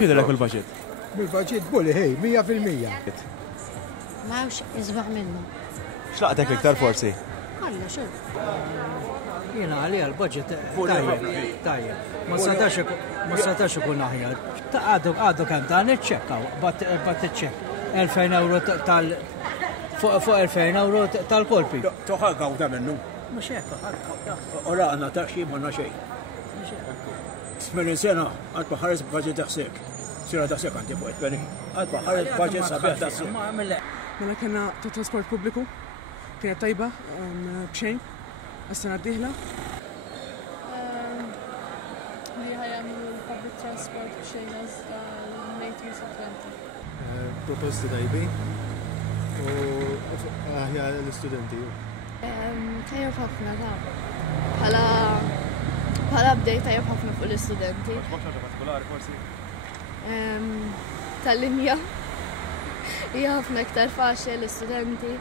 X'jidherek il-budget? Bil-budget bulli, hej, 100%. Ma hux isbaħ minnu. X'laqtek iktar forsi? Alla xo. Jena għalija l-budget tajjeb. Ma setax ikun aħjar. Għadu kemm ta' niċċekkaw, bat iċċekk. 2000 euro fuq 2000 euro tal-kolpi. Toħħagaw ta' minnu. Mux hekk. U laqna ta' xi ma xejn. 80 sena għad ħares budget taħsek. Sira taħsek għandi fuq 80. Għad ħares budget sabiħ taħsek. Mela kena ta' trasport pubbliku, kienet tajba, bxejn, għas-sena d-dieħla. Li ħajamlu public transport bxejn għal-May 2020. Proposti tajbi u aħjar l-studenti. Tajab ħafna ta' bħala bdej tajab ħafna fuq l-istudenti. Tal-linja hija ħafna iktar faċli l-istudenti.